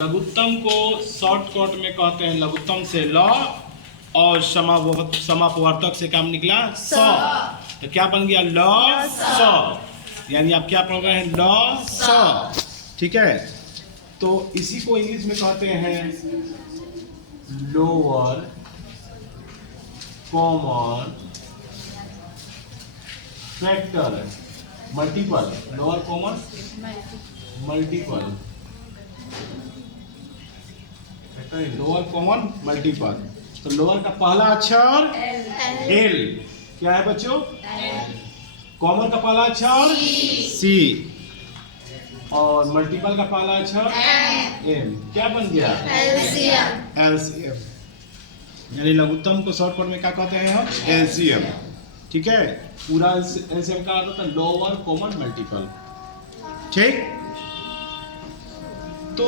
लघुत्तम को शॉर्टकट में कहते हैं लघुत्तम से ल और समापवर्तक से काम निकला स, तो क्या बन गया ल स, यानी आप क्या पढ़ रहे हैं ल स। ठीक है, तो इसी को इंग्लिश में कहते हैं lower common factor multiple, lower common multiple, lower common multiple. तो लोअर का पहला अक्षर एल, क्या है बच्चों? कॉमन का पहला अक्षर सी और मल्टीपल का पहला अक्षर एम, क्या बन गया? एलसीएम। यानी लघुत्तम को शॉर्टकट में क्या कहते हैं हम? एलसीएम। ठीक है, पूरा एलसीएम का अर्थ होता है लोअर कॉमन मल्टीपल। ठीक, तो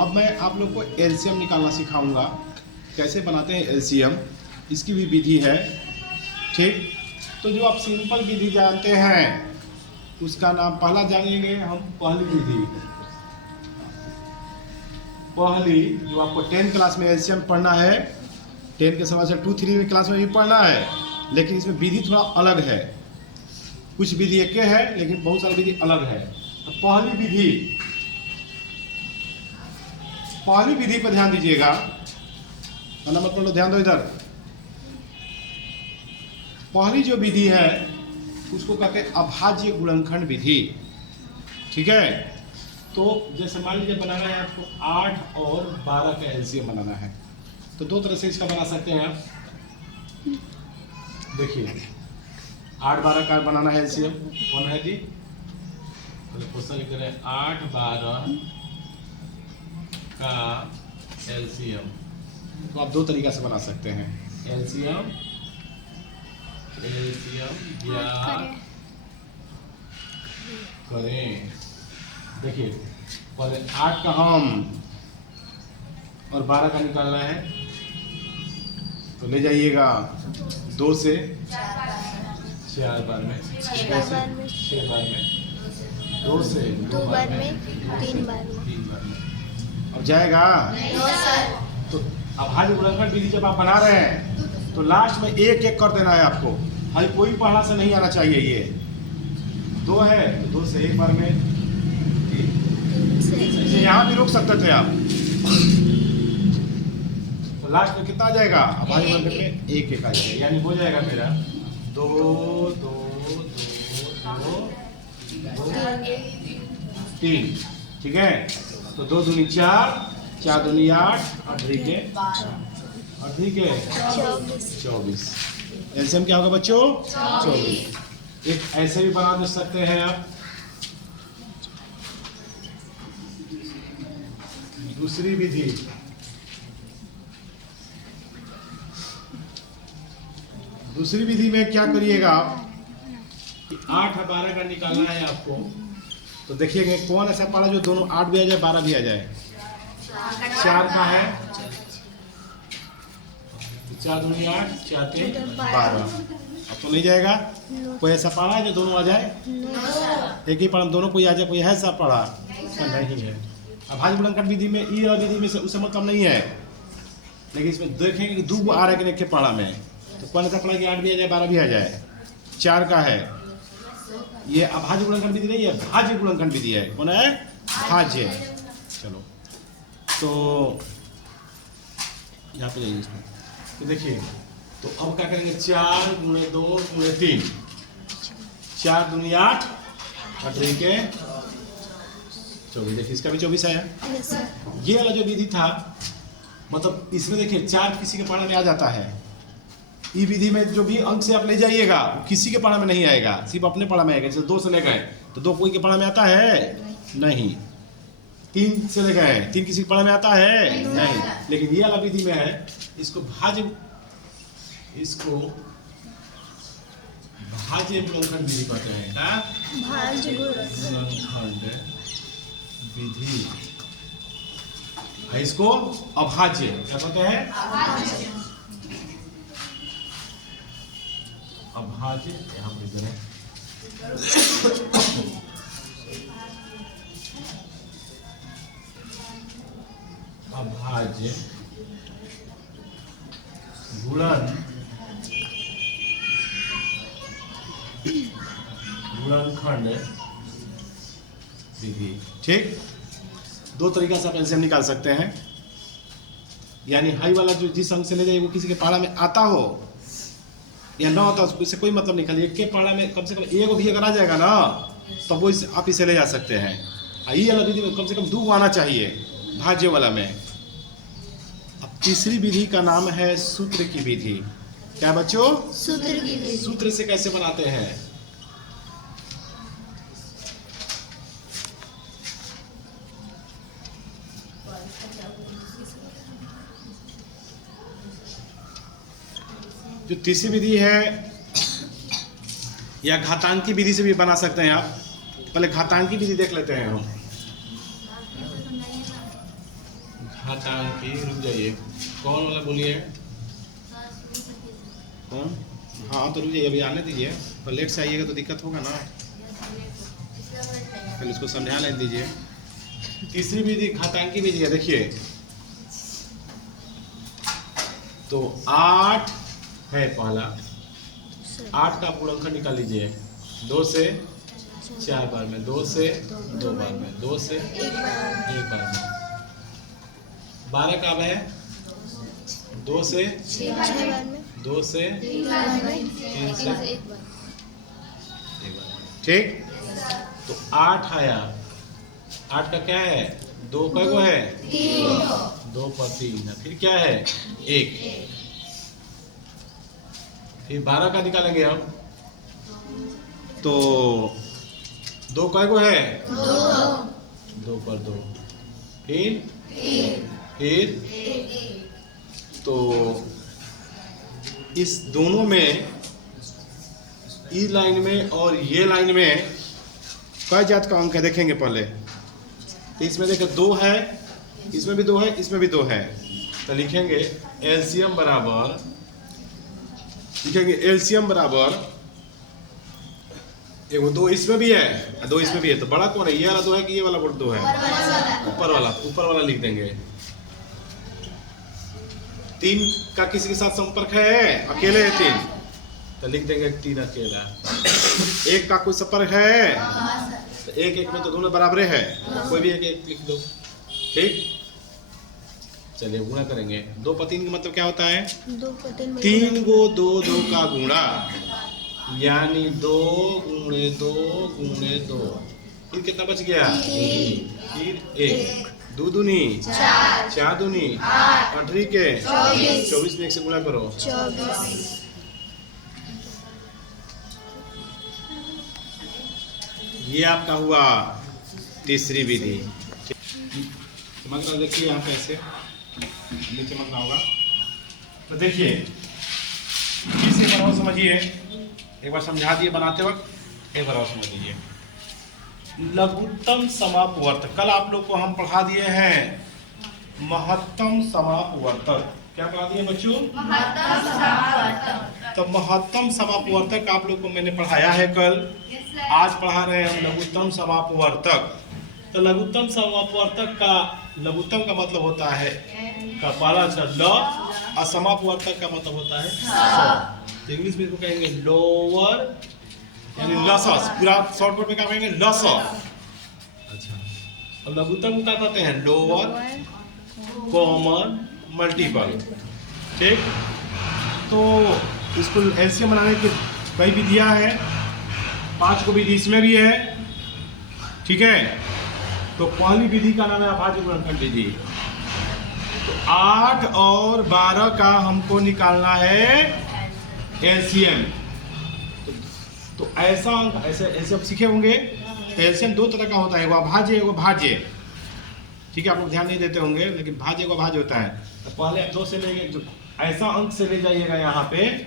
अब मैं आप लोग को एलसीएम निकालना सिखाऊंगा, कैसे बनाते हैं एलसीएम, इसकी भी विधि है। ठीक, तो जो आप सिंपल विधि जानते हैं उसका नाम पहला जान लेंगे हम, पहली विधि। पहली जो आपको 10 क्लास में एलसीएम पढ़ना है, 10 के समय से 2-3 क्लास में भी पढ़ना है, लेकिन इसमें विधि थोड़ा अलग है। कुछ विधि एक है लेकिन बहुत सारी विधि अलग है। तो पहली विधि पर ध्यान दीजिएगा, नंबर पढ़ लो, ध्यान दो इधर। पहली जो विधि है उसको कहते हैं अभाज्य गुणनखंड विधि। ठीक है, तो जैसे मान लीजिए बनाना है आपको 8 और 12 का एलसीएम बनाना है, तो दो तरह से इसका बना सकते हैं आप। देखिए 8-12 का बनाना है एलसीएम, कौन है जी? क्वेश्चन लिख रहे हैं 8-12 का एलसीएम। तो आप दो तरीका से बना सकते हैं एलसीएम ज्ञात करें। देखिए पहले 8 का हम और 12 का निकालना है, तो ले जाइएगा 2 से 4 बार में, 6 बार में, 2 से 2 बार में, 3 बार में। अब जाएगा तो अभाज्य गुणनखंड विधि जब आप बना रहे हैं तो लास्ट में एक एक कर देना है आपको। भाई कोई पहला से नहीं आना चाहिए। ये 2 है तो 2 से 1 बार में, यहाँ भी रोक सकते थे आप। तो लास्ट में कितना आ जाएगा? अभाज्य गुणनखंड में 1 आ जाएगा, यानी हो जाएगा मेरा 2 2 2 2 3। ठीक है, तो 2 दूनी 4, 4 दूनी 8, 8 के 24। एलसीएम क्या होगा बच्चों? 24। एक ऐसे भी बना दे सकते हैं आप। दूसरी विधि, दूसरी विधि में क्या करिएगा आप, 8 और 12 का निकालना है आपको। तो देखिएगा कौन ऐसा पढ़ा जो दोनों 8 भी आ जाए 12 भी आ जाए। 4 का है, 4 दूनी 8, 4 के 12। अब तो नहीं जाएगा। कोई ऐसा पढ़ा है जो दोनों आ जाए? एक ही पढ़ा दोनों कोई आ जाए, कोई है ऐसा पढ़ा? नहीं है। अभाज्य गुणनखंड विधि में ई और विधि में से उससे मतलब नहीं है, लेकिन इसमें देखेंगे कि 2 आ रहा है कि नहीं पढ़ा में। तो कौन ऐसा पढ़ा कि 8 भी आ जाए 12 भी आ जाए? 4 का है, ये अभाज्य गुणनखंड विधि नहीं है, भाज्य गुणनखंड विधि है। कौन है? भाज्य। चलो तो यहाँ पे जाइए इसमें, तो देखिए तो अब क्या करेंगे, 4 × 2 × 3, 4 दूनी 8, 8 के 24। देखिए इसका भी 24 आया। ये वाला जो विधि था, मतलब इसमें देखिए 4 किसी के पढ़ा में आ जाता है। ई विधि में जो भी अंक से आप ले जाइएगा किसी के पढ़ा में नहीं आएगा, सिर्फ अपने पढ़ा में आएगा। जैसे 2 से ले गए तो 2 कोई के पढ़ा में आता है? नहीं। 3 से ले गए, 3 किसी के पढ़ा में आता है? नहीं। लेकिन ये वाला विधि में है, इसको भाज्य गुणनखंड विधि कहते हैं। क्या? भाज्य गुणनखंड विधि। इसको अभाज्य क्या कहते हैं? अभाज्य। यहाँ पर अभाज्य गुणनखंड विधि। ठीक, दो तरीका से आप एलसीएम निकाल सकते हैं, यानी हाई वाला जो जिस अंक से ले जाए वो किसी के पारा में आता हो या ना होता उससे कोई मतलब नहीं, खाली एक के पारा में कम से कम एक भी अगर आ जाएगा ना तो वो आप इसे ले जा सकते हैं। ये वाला विधि में कम से कम 2 आना चाहिए भाज्य वाला में। अब तीसरी विधि का नाम है सूत्र की विधि। क्या बच्चों? सूत्र की विधि। सूत्र से कैसे बनाते हैं? जो तीसरी विधि है या घातांकी विधि से भी बना सकते हैं आप। पहले घातांकी विधि देख लेते हैं हम। घातांकी, रुक जाइए, कौन वाला बोलिए? हाँ तो रुक जाइए, अभी आने दीजिए, पर लेट से आइएगा तो दिक्कत होगा ना, पहले उसको समझा लेने दीजिए। तीसरी विधि घातांकी विधि है। देखिए तो 8 है पहला, 8 का गुणनखंड निकाल लीजिए। 2 से 4 बार में, 2 से 2 बार में, 2 से 1 बार में। 12 का है 2 से 6 बार में, 2 से 3 से 1 बार। ठीक, तो 8 आया। 8 का क्या है? 2 का को है 2 पर 3, फिर क्या है 1। फिर 12 का निकालेंगे हम तो 2 का को है 2 पर 2, फिर तो इस दोनों में, इस लाइन में और ये लाइन में कई जात का अंक है देखेंगे पहले। तो इसमें देखो 2 है, इसमें भी 2 है, इसमें भी 2 है, तो लिखेंगे एलसीएम बराबर, लिखेंगे एलसीएम बराबर, एगो 2 इसमें भी है 2 इसमें भी है, तो बड़ा कौन है? ये वाला 2 है कि ये वाला 2 है? ऊपर वाला लिख देंगे। 3 का किसी के साथ संपर्क है? अकेले है 3, तो लिख देंगे 3 अकेला। 1 का कोई संपर्क है तो 1 में तो दोनों बराबर है, कोई भी एक लिख दो। ठीक, चलिए गुणा करेंगे। 2 पर 3 का मतलब क्या होता है? 3 गो 2 का गुणा, यानी 2 गुणे 2 गुणे 2, फिर कितना बच गया? फिर 1, 2 दूनी 4 दूनी 8 के 24 में 1 से गुणा करो 24। ये आपका हुआ तीसरी विधि। समझ रहा? देखिए यहाँ पे ऐसे नीचे चमक रहा होगा, तो देखिए किसी बार समझिए, एक बार समझा दिए बनाते वक्त, एक बार और समझ लीजिए। लघुत्तम समापवर्तक, कल आप लोग को हम पढ़ा दिए हैं महत्तम समापवर्तक। क्या पढ़ा दिए बच्चों? महत्तम समापवर्तक। तो महत्तम समापवर्तक आप लोग को मैंने पढ़ाया है कल, आज पढ़ा रहे हैं हम लघुत्तम समापवर्तक। तो लघुत्तम समापवर्तक का, लघुत्तम का मतलब होता है का पहला अक्षर ल, और समापवर्तक का मतलब होता है स। तो इंग्लिश में इसको कहेंगे लोअर, यानी लसस, पूरा शॉर्टकट में क्या कहेंगे? लस। अच्छा, अब लघुत्तम को क्या कहते हैं? Lower common multiple. ठीक, तो इसको एलसीएम बनाने की कई विधियां हैं, 5 को विधि इसमें भी है। ठीक है, तो पहली विधि का नाम है अभाज्य गुणनखंड विधि। तो 8 और 12 का हमको निकालना है एलसीएम। तो ऐसा अंक, ऐसे आप सीखे होंगे। तो एलसीएम 2 तरह का होता है, एगो अभाज्य एगो भाज्य। ठीक है, आप लोग ध्यान नहीं देते होंगे, लेकिन भाज्य एगो भाज्य होता है। तो पहले आप 2 से लेंगे, जो ऐसा अंक से ले जाइएगा यहाँ पे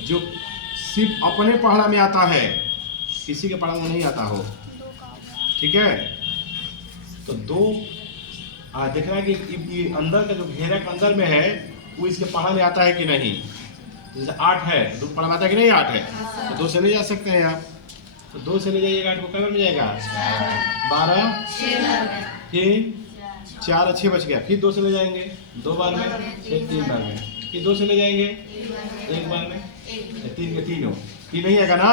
जो सिर्फ अपने पढ़ा में आता है, किसी के पढ़ा में नहीं आता हो। ठीक है, तो 2 देख रहा है कि ये अंदर का जो घेरा के अंदर में है वो इसके पढ़ा में आता है कि नहीं। जैसे 8 है, 2 पढ़ा में आता है कि नहीं? 8 है, तो 2 से ले जा सकते हैं आप। तो 2 से ले जाइएगा, 8 को कब मिल जाएगा? 12, फिर 4 और 6 बच गया, फिर 2 से ले जाएंगे 2 बार में, फिर 3 बार में, फिर 2 से ले जाएंगे 1 बार में, 3 के 3 हो, 3 नहीं आएगा ना,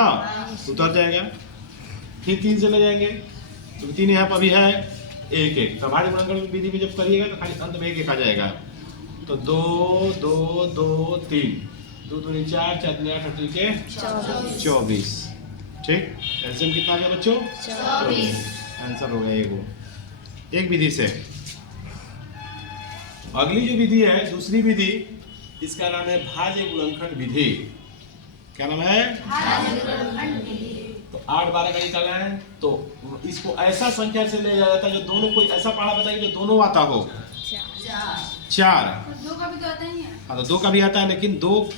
उतर जाएगा। फिर 3 से ले जाएंगे तो 3 यहाँ पर भी है, 1 1, तो भाज्य गुणनखंड विधि में जब करिएगा तो खाली अंत में 1 1 आ जाएगा। तो 2 2 2 3, 2 दूनी 4, 4 दूनी 8, 8 के 24। ठीक, एलसीएम कितना आ गया बच्चों? 24। आंसर हो गया एक विधि से। अगली जो विधि है, दूसरी विधि, इसका नाम है भाज्य गुणनखंड विधि। क्या नाम है? तो 8 12 का निकालना है, तो इसको ऐसा संख्या से ले जाया जाता है जो दोनों, कोई ऐसा पढ़ा बताइए जो दोनों आता हो। 4। 2 का भी तो आता ही है। हाँ, तो 2 का भी आता है, लेकिन 2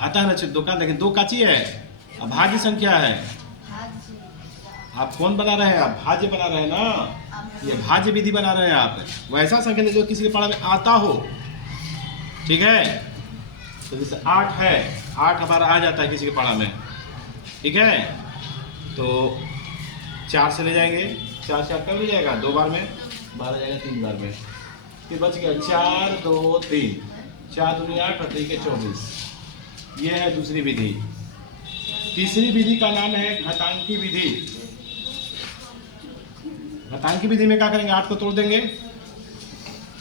आता है ना 2 का, लेकिन 2 काची है, अब भाज्य संख्या है। आप कौन बना रहे हैं? आप भाज्य बना रहे हैं ना, ये भाज्य विधि बना रहे हैं आप। वैसा संख्या जो किसी के पढ़ा में आता हो, ठीक है। तो जैसे 8 है, 8 हमारा आ जाता है किसी के पढ़ा में, ठीक है। तो 4 से ले जाएंगे, 4 4 कब ले जाएगा? 2 बार में, 12 जाएगा 3 बार में, फिर बच गया 4 2 3, 4 दूनी 8 और 3 के 24। ये है दूसरी विधि। तीसरी विधि का नाम है घातांकी विधि। घातांकी विधि में क्या करेंगे? 8 को तोड़ देंगे,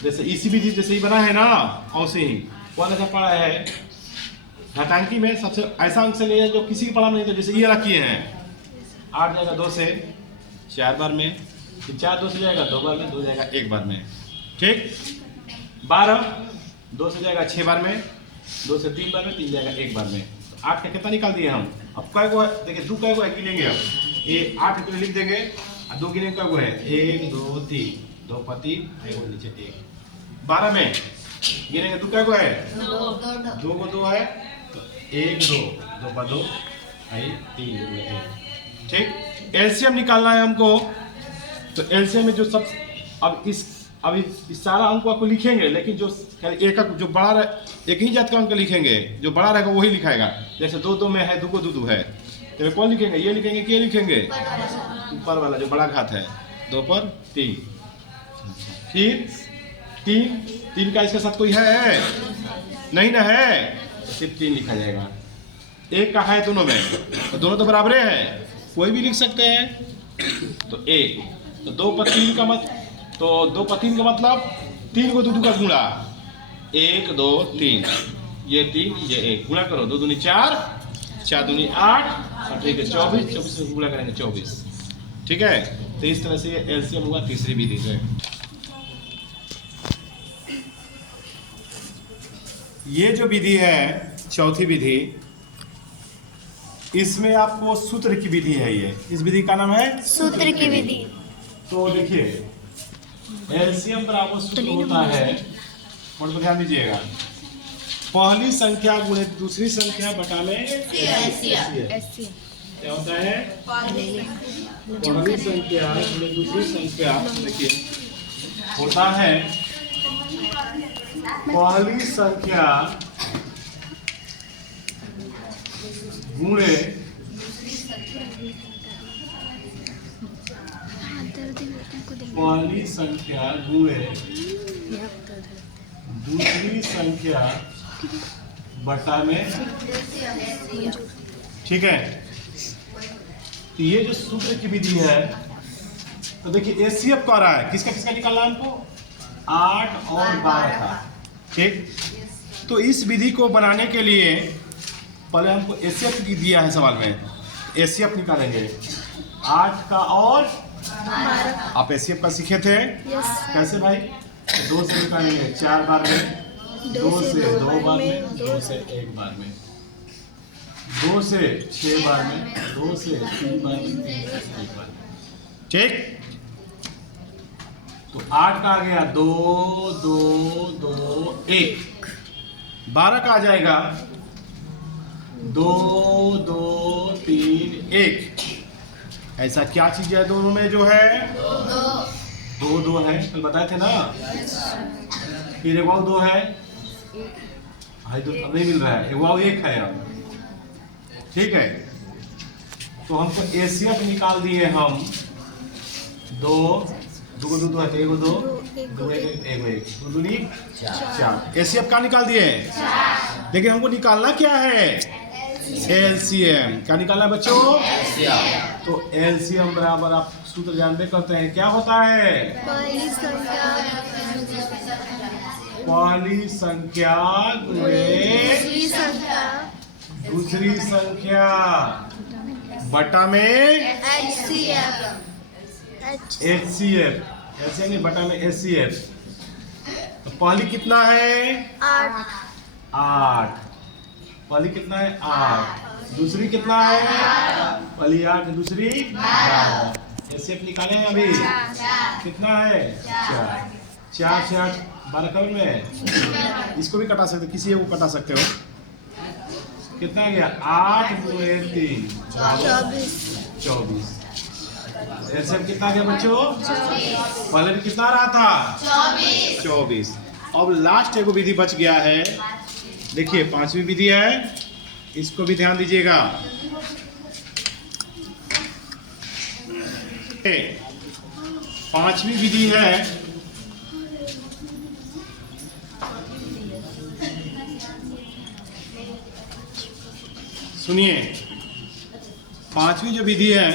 जैसे इसी विधि जैसे ही बना है ना, वैसे ही कौन ऐसा पढ़ा है घातांकी में, सबसे ऐसा अंक से ले जो किसी के पढ़ा नहीं, तो जैसे ये रखिए हैं, 8 जाएगा 2 से 4 बार में, फिर 4 2 से जाएगा 2 बार में, 2 जाएगा 1 बार में, ठीक। 12 2 से जाएगा 6 बार में, 2 से 3 बार में, 3 जाएगा 1 बार में। 8 का कितना निकाल दिए हम? अब कै को है, देखिए 2 कै को है गिनेंगे, अब ये 8 के लिख देंगे, 2 गिनेंगे कै को है, 1 2 3, 2 पति 1 नीचे 1। 12 में गिनेंगे 2 कै को है, 2 को 2 है, तो 1 2, 2 पर 2 3 1, ठीक। एलसीएम निकालना है हमको, तो एलसीएम में जो सब, अब इस सारा अंक आपको लिखेंगे, लेकिन जो एक जो बड़ा रहे, एक ही जात का अंक लिखेंगे, जो बड़ा रहेगा वही लिखाएगा। जैसे 2 2 में है, 2 को 2 2 है, तो कौन लिखेंगे? ये लिखेंगे कि ये लिखेंगे? ऊपर वाला जो बड़ा घात है, 2 पर 3, फिर 3 का इसके साथ कोई है नहीं ना है, तो सिर्फ 3 लिखा जाएगा। 1 का है दोनों में, तो दोनों तो बराबर है, कोई भी लिख सकते हैं। तो 1, तो 2 पर 3 का मत, तो 2 पर 3 का मतलब 3 को 2 2 का गुणा, 1 2 3, ये 3 ये 1, गुणा करो, 2 दूनी 4, 4 दूनी 8 और 3 के 24, 24 से गुणा करेंगे 24, ठीक है। तो इस तरह से ये एलसीएम हुआ तीसरी विधि से। ये जो विधि है चौथी विधि, इसमें आपको सूत्र की विधि है। ये इस विधि का नाम है सूत्र की विधि। तो देखिए एलसीएम बराबर सूत्र होता है, और तो ध्यान दीजिएगा, पहली संख्या गुणे दूसरी संख्या बटा में क्या होता है? पहली संख्या गुणे दूसरी संख्या, देखिए होता है पहली संख्या गुणे पहली संख्या गुणे दूसरी संख्या बटा में, ठीक है। तो ये जो सूत्र की विधि है, तो देखिए एचसीएफ कह रहा है, किसका किसका निकालना है हमको? 8 और 12 का, ठीक। तो इस विधि को बनाने के लिए पहले हमको एचसीएफ दिया है सवाल में, एचसीएफ निकालेंगे 8 का और 12। आप एचसीएफ का सीखे थे? कैसे भाई? 2 से निकालेंगे 4 बार में, 2 से 2 बार में, 2 से 1 बार में, 2 से 6 बार में, 2 से 3 बार में, 3 से 1 बार में, ठीक। तो 8 का आ गया 2 2 2 1, 12 का आ जाएगा 2 2 3 1। ऐसा क्या चीज है दोनों में जो है? 2 2 है, कल बताए थे ना। फिर एक 2 है, भाई तो अब नहीं मिल रहा है, एक 1 है अब, ठीक है। तो हमको एचसीएफ निकाल दिए हम 2 दो को दो है तो एक दो दो एक दो दूनी चार। एलसीएम क्या निकाल दिए? लेकिन हमको निकालना क्या है? एलसीएम। क्या निकालना है बच्चों? तो एलसीएम बराबर आप सूत्र जानते करते हैं, क्या होता है? पहली संख्या दूसरी संख्या बटा में HCF। ऐसे नहीं, बटा में HCF। तो पहली कितना है? 8। पहली कितना है? 8। दूसरी कितना है? पहली 8, दूसरी 12। HCF निकाले हैं अभी। कितना है? 4। 4 से 8 12 कवर में है। इसको भी कटा सकते हो, किसी को कटा सकते हो। कितना गया? 8 गुणे 3 24। एलसीएम कितना गया बच्चों? पहले भी कितना रहा था? 24। अब लास्ट एगो विधि बच गया है। देखिए 5वीं विधि है, इसको भी ध्यान दीजिएगा। 5वीं विधि है, सुनिए। 5वीं जो विधि है,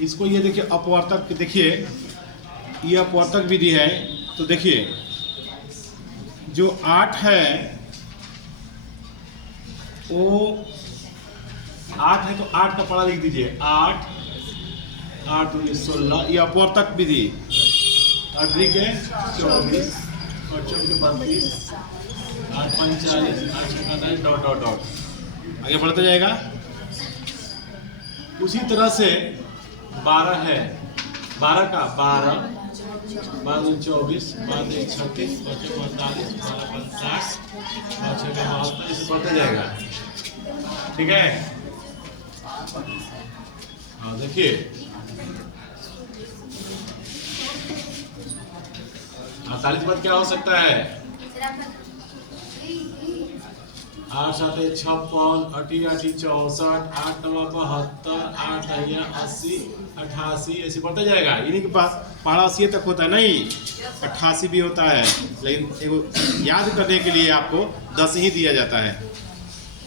इसको ये देखिए अपवर्तक, देखिए ये अपवर्तक विधि है। तो देखिए जो 8 है वो 8 है तो 8 का पढ़ा लिख दीजिए। 8 दूनी 16, ये अपवर्तक विधि। 8 है 24 और 4 के 32, 8 5 40, 8 6 48 डॉट डॉट डॉट आगे बढ़ते जाएगा। उसी तरह से 12 है, 12 का 12 12 24, 12 36, 5 45, 12 50, 5 6 52, इसे बढ़ते जाएगा। ठीक है? हाँ देखिए 48 बाद क्या हो सकता है? 8 7 56, 8 8 64, 8 9 72, 8 9 80, 88, ऐसे बढ़ता जाएगा। इन्हीं के पास पढ़ा 80 तक होता है, नहीं 88 भी होता है, लेकिन एगो याद करने के लिए आपको 10 ही दिया जाता है।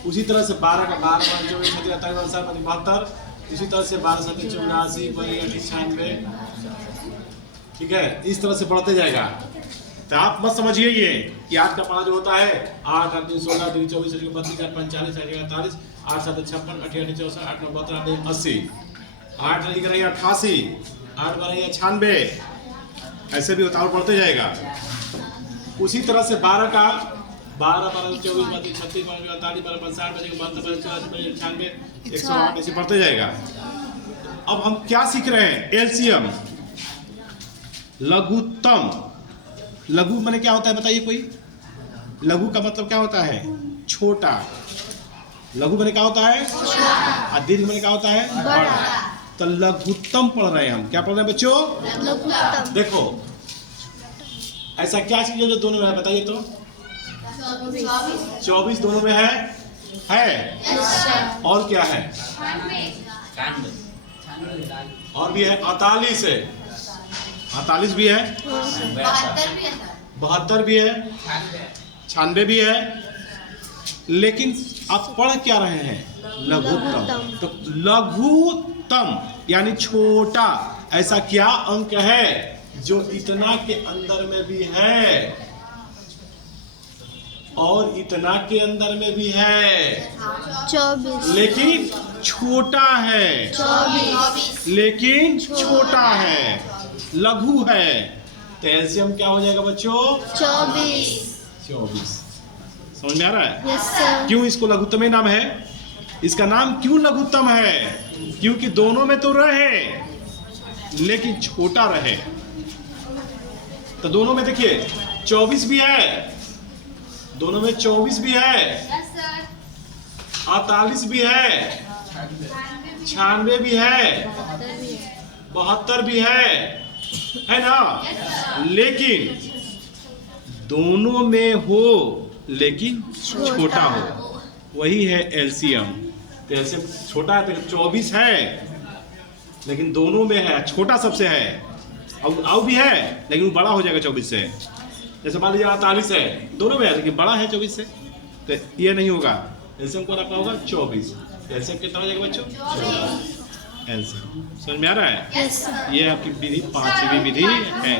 उसी तरह से 12 का 12 24 28 72, इसी तरह से 12 7 84, 92, 96। ठीक है? इस तरह से बढ़ते जाएगा। तो आप मत समझिए ये कि 8 का पढ़ा जो होता है 8 8 16 3 24 32 45 48 8 7 56 8 8 64 8 9 72 8 80, 8 नहीं करेंगे 88, 8 बनेंगे 96, ऐसे भी होता है और बढ़ते जाएगा। उसी तरह से 12 का 12 12 24 32 36 48 12 50 बनेंगे 72 94 96 108, ऐसे बढ़ते जाएगा। अब हम क्या सीख रहे हैं? एलसीएम, लघुत्तम। लघु माने क्या होता है बताइए कोई? लघु का मतलब क्या होता है? छोटा। लघु माने क्या होता है? और दीर्घ माने क्या होता है? बड़ा। तो लघुत्तम पढ़ रहे हैं हम। क्या पढ़ रहे हैं बच्चों? लघुत्तम। देखो ऐसा क्या चीज है जो दोनों में है बताइए तो? 24 दोनों में है। और क्या है? और भी है 48 है, 48 भी है, 72 भी है, 96 भी है। लेकिन आप पढ़ क्या रहे हैं? लघुत्तम। तो लघुत्तम यानी छोटा। ऐसा क्या अंक है जो इतना के अंदर में भी है और इतना के अंदर में भी है 24, लेकिन छोटा है? 24, लेकिन छोटा है, लघु है। तो एलसीएम क्या हो जाएगा बच्चों? 24। समझ में आ रहा है? Yes sir. क्यों इसको लघुत्तम नाम है? इसका नाम क्यों लघुत्तम है? क्योंकि दोनों में तो रहे लेकिन छोटा रहे। तो दोनों में देखिए 24 भी है, दोनों में 24 भी है, 48 भी है, 96 भी है, 72 भी है ना? लेकिन दोनों में हो लेकिन छोटा हो, वही है एलसीएम। तो एलसीएम छोटा है तो 24 है, लेकिन दोनों में है, छोटा सबसे है, और भी है लेकिन बड़ा हो जाएगा 24 से। जैसे मान लीजिए 48 है, दोनों में है लेकिन बड़ा है 24 से, तो ये नहीं होगा। एलसीएम कौन आपका होगा 24। एलसीएम कितना हो जाएगा बच्चों? 24। एलसीएम समझ में आ रहा है? Yes sir. ये आपकी विधि 5वीं विधि है।